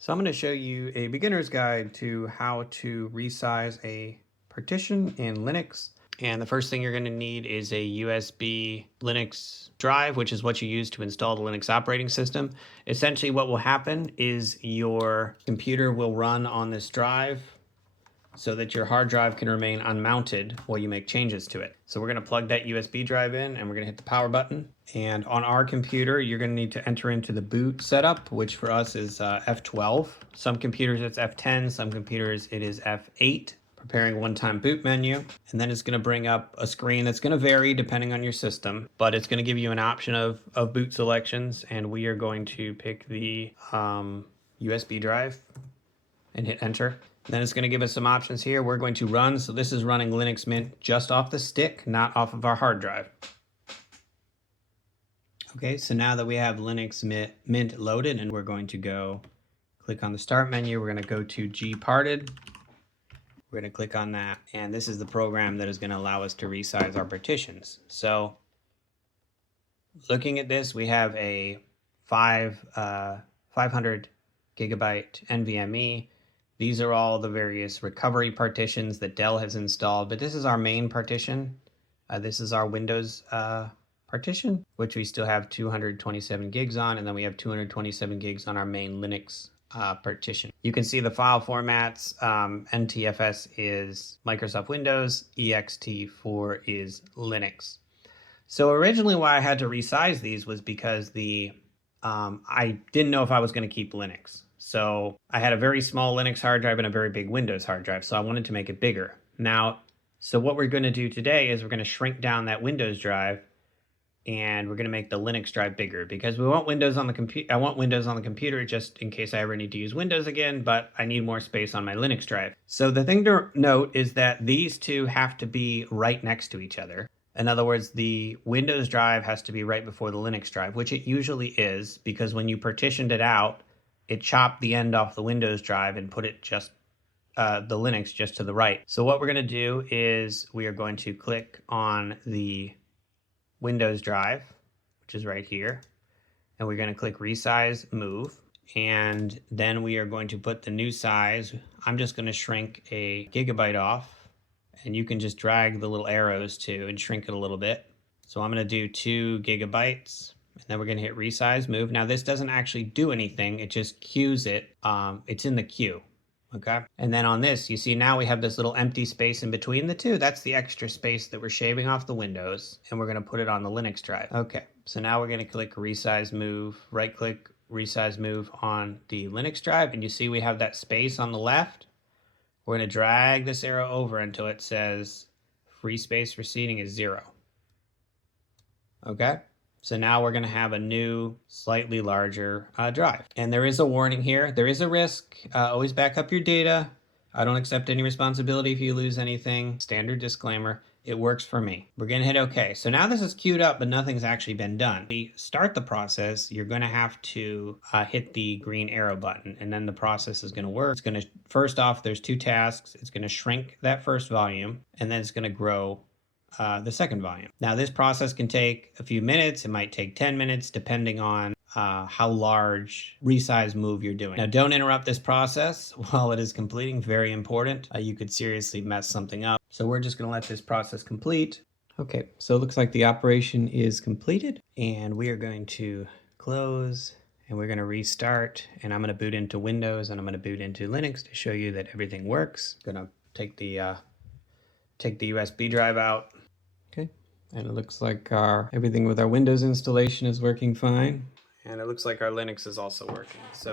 So I'm going to show you a beginner's guide to how to resize a partition in Linux. And the first thing you're going to need is a USB Linux drive, which is what you use to install the Linux operating system. Essentially what will happen is your computer will run on this drive so that your hard drive can remain unmounted while you make changes to it. So we're going to plug that USB drive in and we're going to hit the power button. And on our computer, you're going to need to enter into the boot setup, which for us is F12. Some computers it's F10, some computers it is F8. Preparing one-time boot menu, and then it's going to bring up a screen that's going to vary depending on your system, but it's going to give you an option of boot selections, and we are going to pick the USB drive and hit enter. Then it's going to give us some options here. We're going to run, so this is running Linux Mint just off the stick, not off of our hard drive. Okay, so now that we have Linux Mint loaded, and we're going to go click on the start menu, we're going to go to GParted. We're going to click on that, and this is the program that is going to allow us to resize our partitions. So looking at this, we have a 500 gigabyte NVMe. These are all the various recovery partitions that Dell has installed, but this is our main partition. This is our Windows partition, which we still have 227 gigs on, and then we have 227 gigs on our main Linux partition. You can see the file formats. NTFS is Microsoft Windows, ext4 is Linux. So originally why I had to resize these was because I didn't know if I was going to keep Linux. So I had a very small Linux hard drive and a very big Windows hard drive, so I wanted to make it bigger. Now, so what we're going to do today is we're going to shrink down that Windows drive, and we're going to make the Linux drive bigger because we want Windows on the computer. I want Windows on the computer just in case I ever need to use Windows again, but I need more space on my Linux drive. So the thing to note is that these two have to be right next to each other. In other words, the Windows drive has to be right before the Linux drive, which it usually is, because when you partitioned it out, it chopped the end off the Windows drive and put it just the Linux just to the right. So what we're going to do is we are going to click on the Windows drive, which is right here, and we're going to click Resize Move, and then we are going to put the new size. I'm just going to shrink a gigabyte off, and you can just drag the little arrows to and shrink it a little bit. So I'm going to do 2 gigabytes, and then we're going to hit Resize Move. Now this doesn't actually do anything, it just queues it. It's in the queue. Okay, and then on this, you see now we have this little empty space in between the two. That's the extra space that we're shaving off the Windows, and we're going to put it on the Linux drive. Okay, so now we're going to click Resize Move, right click Resize Move on the Linux drive, and you see we have that space on the left. We're going to drag this arrow over until it says free space for seating is 0. Okay. So now we're going to have a new, slightly larger drive. And there is a warning here. There is a risk. Always back up your data. I don't accept any responsibility if you lose anything. Standard disclaimer. It works for me. We're going to hit OK. So now this is queued up, but nothing's actually been done. To start the process, you're going to have to hit the green arrow button, and then the process is going to work. It's going to, first off, there's 2 tasks. It's going to shrink that first volume, and then it's going to grow the second volume. Now this process can take a few minutes. It might take 10 minutes depending on how large resize move you're doing. Now don't interrupt this process while it is completing. Very important. You could seriously mess something up. So we're just going to let this process complete. Okay, so it looks like the operation is completed, and we are going to close, and we're going to restart, and I'm going to boot into Windows, and I'm going to boot into Linux to show you that everything works. I'm going to take the USB drive out. Okay, and it looks like everything with our Windows installation is working fine. And it looks like our Linux is also working. So